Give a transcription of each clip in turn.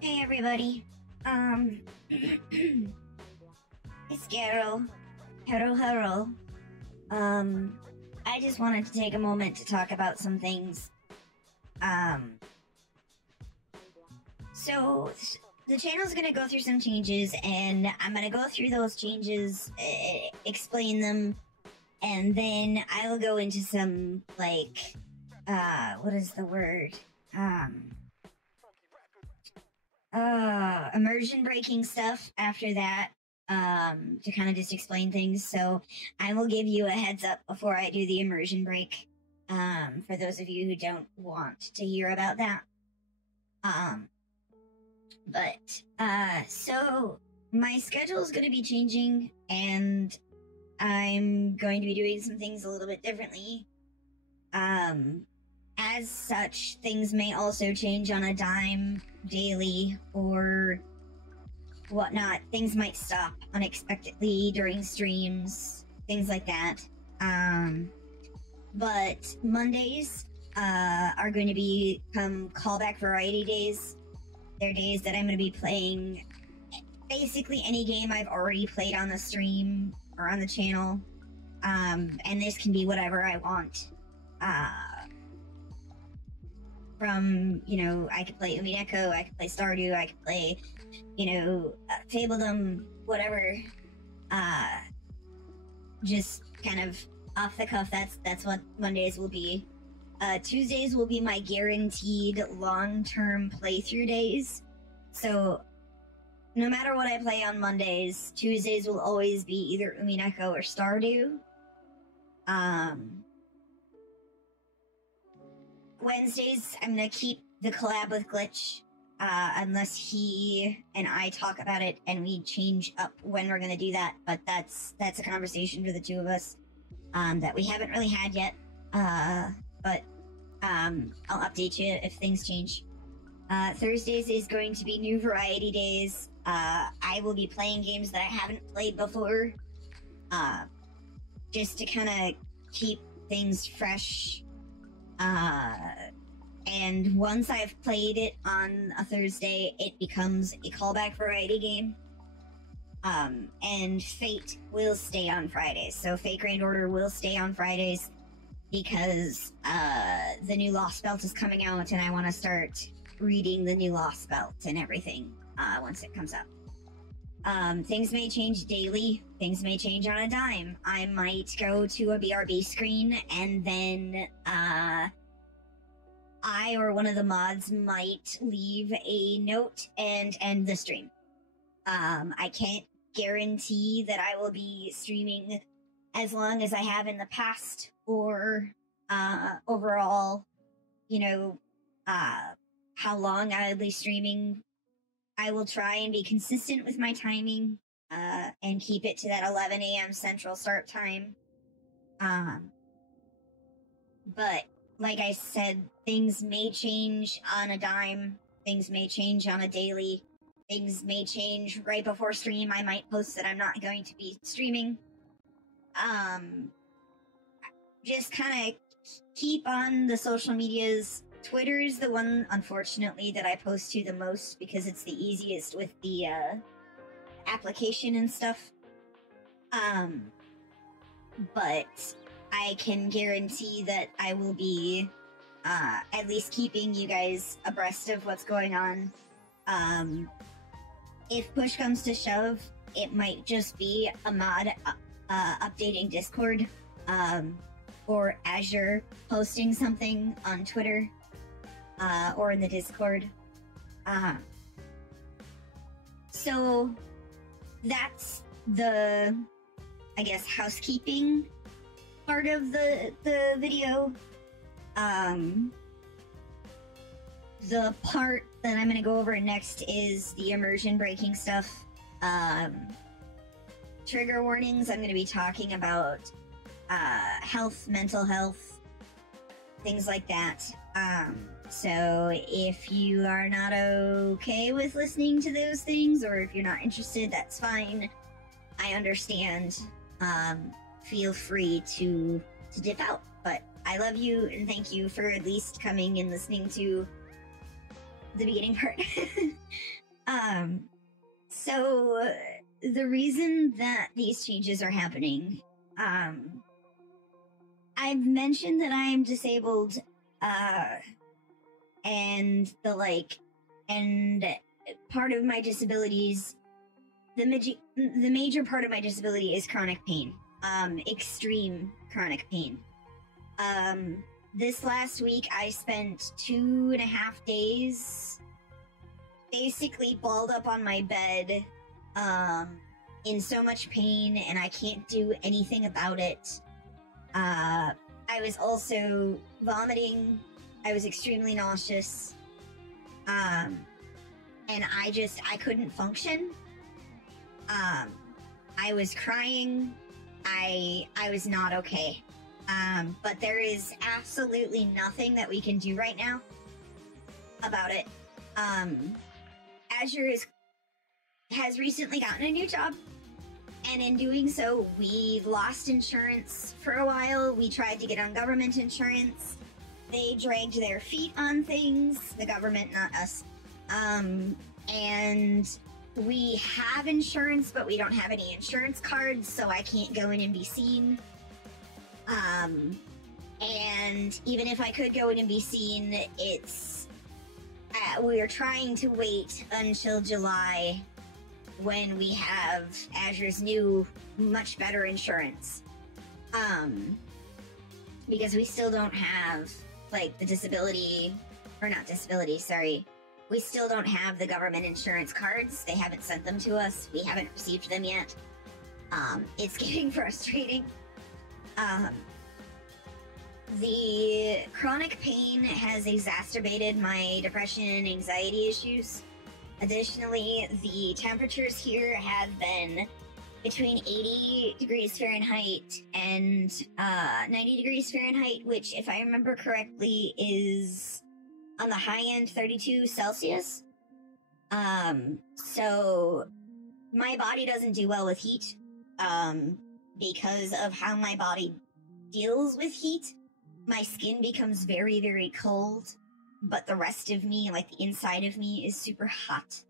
Hey everybody. It's Gero. Hello. I just wanted to take a moment to talk about some things. Um, so the channel's gonna go through some changes, and I'm gonna go through those changes, explain them, and then I'll go into some, what is the word? Immersion breaking stuff after that, to kind of just explain things. So I will give you a heads up before I do the immersion break, for those of you who don't want to hear about that. So my schedule is going to be changing, and I'm going to be doing some things a little bit differently. As such, things may also change on a dime daily or whatnot. Things might stop unexpectedly during streams, things like that. But Mondays are going to become callback variety days. They're days that I'm going to be playing basically any game I've already played on the stream or on the channel. And this can be whatever I want. From, I could play Umineko, I could play Stardew, I could play, Fabledom, whatever. Just kind of off the cuff, that's what Mondays will be. Tuesdays will be my guaranteed long-term playthrough days. So, no matter what I play on Mondays, Tuesdays will always be either Umineko or Stardew. Wednesdays, I'm gonna keep the collab with Glitch, unless he and I talk about it and we change up when we're gonna do that. But that's a conversation for the two of us, that we haven't really had yet. But I'll update you if things change. Thursdays is going to be new variety days. I will be playing games that I haven't played before, just to kind of keep things fresh. And once I've played it on a Thursday, it becomes a callback variety game. And Fate will stay on Fridays. So Fate Grand Order will stay on Fridays because, the new Lost Belt is coming out, and I want to start reading the new Lost Belt and everything, once it comes out. Things may change daily. Things may change on a dime. I might go to a BRB screen, and then, I or one of the mods might leave a note and end the stream. I can't guarantee that I will be streaming as long as I have in the past, or, overall, how long I'll be streaming. I will try and be consistent with my timing, and keep it to that 11 a.m. Central start time. But, like I said, things may change on a dime, things may change on a daily, things may change right before stream. I might post that I'm not going to be streaming. Just kind of keep on the social medias. Twitter is the one, unfortunately, that I post to the most because it's the easiest with the application and stuff. But I can guarantee that I will be at least keeping you guys abreast of what's going on. If push comes to shove, it might just be a mod updating Discord, or Azure posting something on Twitter, or in the Discord. So that's the, I guess, housekeeping part of the video. The part that I'm going to go over next is the immersion breaking stuff. Trigger warnings, I'm going to be talking about health, mental health, things like that. So if you are not okay with listening to those things, or if you're not interested, that's fine. I understand. Feel free to dip out. But I love you, and thank you for at least coming and listening to the beginning part. So the reason that these changes are happening, I've mentioned that I am disabled, and and part of my disabilities, the major part of my disability is chronic pain, extreme chronic pain. This last week I spent 2.5 days basically balled up on my bed, in so much pain, and I can't do anything about it. I was also vomiting. I was extremely nauseous. And I couldn't function. I was crying. I was not okay. But there is absolutely nothing that we can do right now about it. Azure has recently gotten a new job, and in doing so, we lost insurance for a while. We tried to get on government insurance. They dragged their feet on things. The government, not us. And we have insurance, but we don't have any insurance cards, so I can't go in and be seen. And even if I could go in and be seen, we're trying to wait until July when we have Azure's new, much better insurance. Because we still don't have, like, the we still don't have the government insurance cards. They haven't sent them to us. We haven't received them yet. It's getting frustrating. The chronic pain has exacerbated my depression and anxiety issues. Additionally, the temperatures here have been between 80 degrees Fahrenheit and 90 degrees Fahrenheit, which, if I remember correctly, is on the high end 32 Celsius. So my body doesn't do well with heat, because of how my body deals with heat. My skin becomes very, very cold, but the rest of me, like the inside of me, is super hot.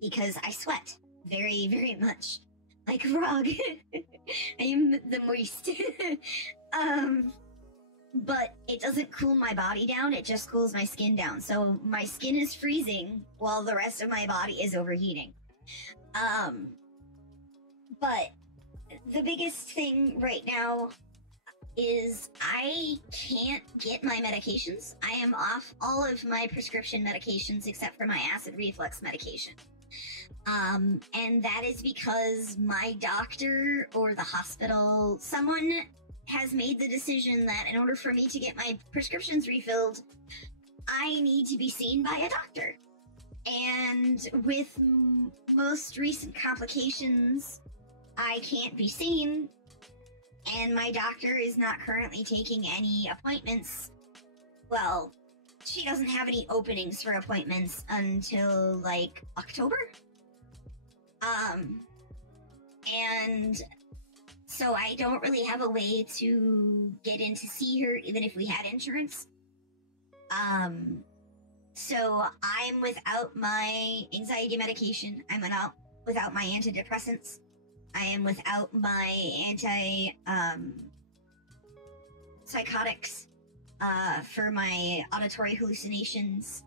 Because I sweat very, very much. Like a frog. I am the moist. But it doesn't cool my body down, it just cools my skin down. So my skin is freezing while the rest of my body is overheating. But the biggest thing right now is I can't get my medications. I am off all of my prescription medications except for my acid reflux medication. And that is because my doctor or the hospital, someone has made the decision that in order for me to get my prescriptions refilled, I need to be seen by a doctor. And with most recent complications, I can't be seen, and my doctor is not currently taking any appointments. Well, she doesn't have any openings for appointments until, like, October? And so I don't really have a way to get in to see her, even if we had insurance. So I'm without my anxiety medication. I'm without my antidepressants. I am without my psychotics, for my auditory hallucinations.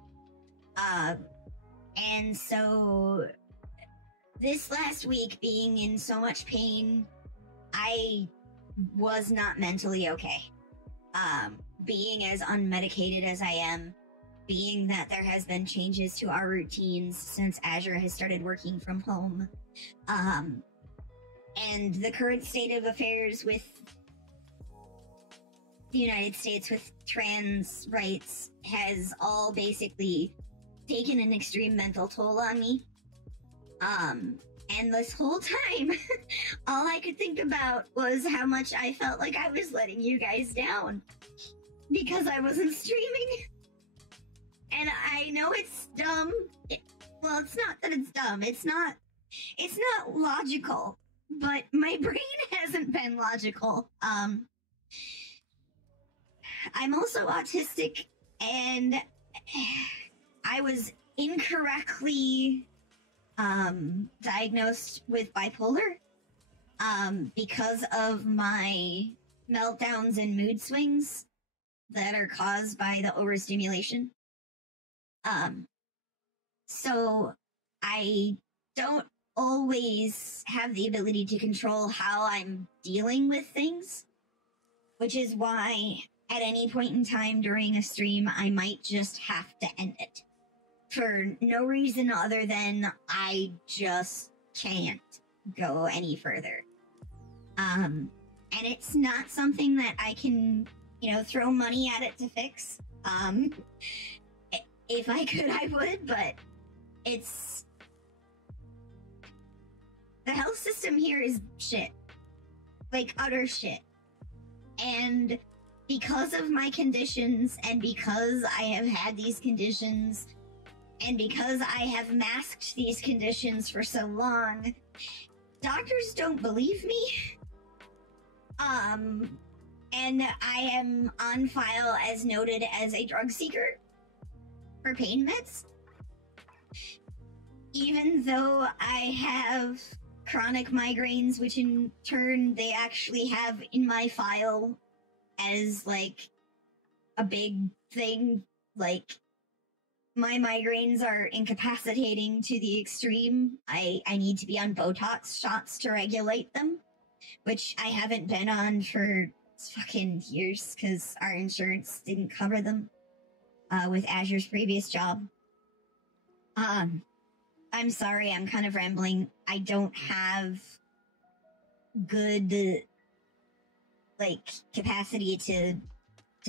And so this last week, being in so much pain, I was not mentally okay. Being as unmedicated as I am, being that there has been changes to our routines since Azure has started working from home, and the current state of affairs with the United States with trans rights has all basically taken an extreme mental toll on me. And this whole time, all I could think about was how much I felt like I was letting you guys down because I wasn't streaming. And I know it's dumb. Well, it's not that it's dumb. It's not logical, but my brain hasn't been logical. I'm also autistic, and I was incorrectly diagnosed with bipolar because of my meltdowns and mood swings that are caused by the overstimulation. So I don't always have the ability to control how I'm dealing with things, which is why at any point in time during a stream, I might just have to end it for no reason other than I just can't go any further. And it's not something that I can, throw money at it to fix. If I could, I would, but it's... The health system here is shit. Like, utter shit. And because of my conditions, and because I have had these conditions, and because I have masked these conditions for so long, doctors don't believe me. And I am on file as noted as a drug seeker for pain meds. Even though I have chronic migraines, which in turn they actually have in my file as, like, a big thing. Like, my migraines are incapacitating to the extreme. I need to be on Botox shots to regulate them, which I haven't been on for fucking years because our insurance didn't cover them with Azure's previous job. I'm sorry, I'm kind of rambling. I don't have good, like, capacity to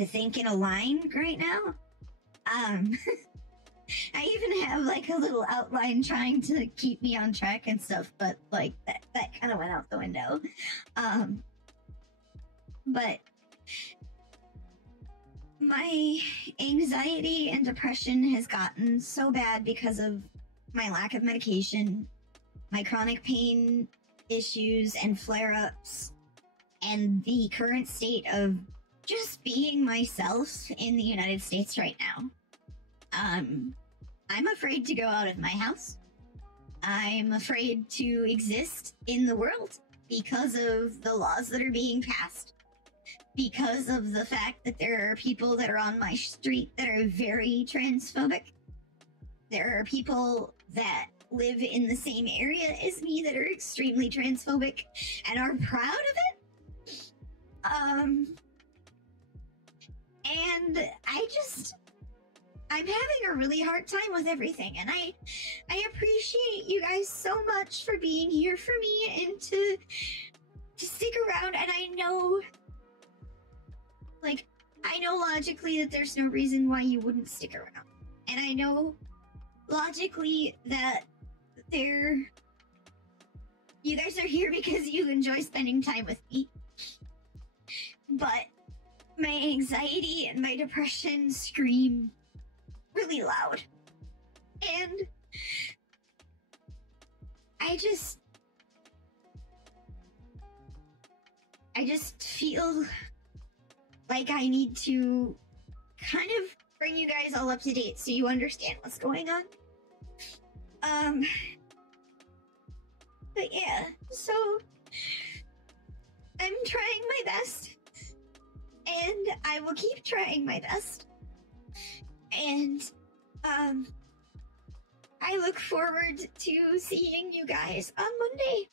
think in a line right now. I even have, like, a little outline trying to keep me on track and stuff, but, like, that kind of went out the window. But my anxiety and depression has gotten so bad because of my lack of medication, my chronic pain issues and flare-ups, and the current state of just being myself in the United States right now. I'm afraid to go out of my house. I'm afraid to exist in the world because of the laws that are being passed. Because of the fact that there are people that are on my street that are very transphobic. There are people that live in the same area as me that are extremely transphobic and are proud of it. And I'm having a really hard time with everything, and I appreciate you guys so much for being here for me and to stick around. And I know logically that there's no reason why you wouldn't stick around, and I know logically that you guys are here because you enjoy spending time with me. But my anxiety and my depression scream really loud. And I just feel like I need to kind of bring you guys all up to date so you understand what's going on. But yeah, so I'm trying my best, and I will keep trying my best. And I look forward to seeing you guys on Monday.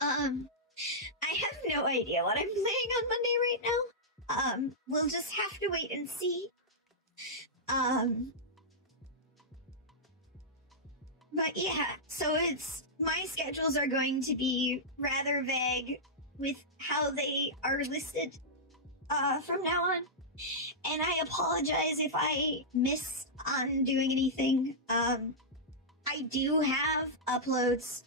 I have no idea what I'm playing on Monday right now. We'll just have to wait and see. But yeah, so my schedules are going to be rather vague with how they are listed from now on. And I apologize if I miss on doing anything. I do have uploads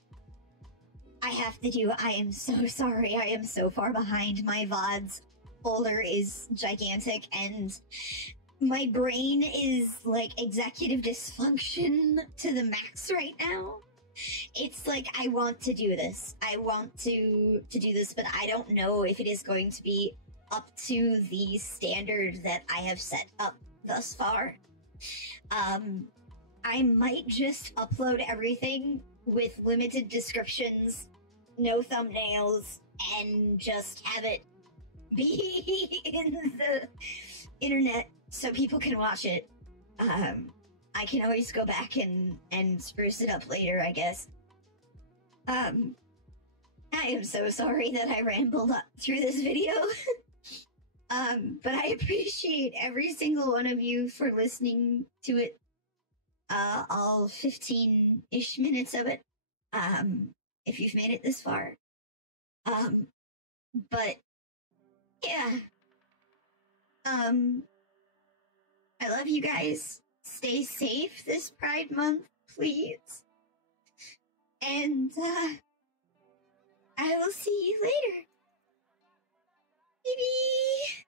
I have to do. I am so sorry. I am so far behind. My VODs folder is gigantic, and my brain is like executive dysfunction to the max right now. It's like, I want to do this. I want to do this, but I don't know if it is going to be up to the standard that I have set up thus far. I might just upload everything with limited descriptions, no thumbnails, and just have it be in the internet so people can watch it. I can always go back and spruce it up later, I guess. I am so sorry that I rambled up through this video. But I appreciate every single one of you for listening to it. All 15-ish minutes of it. If you've made it this far. But yeah. I love you guys. Stay safe this Pride Month, please. And I will see you later. Bye.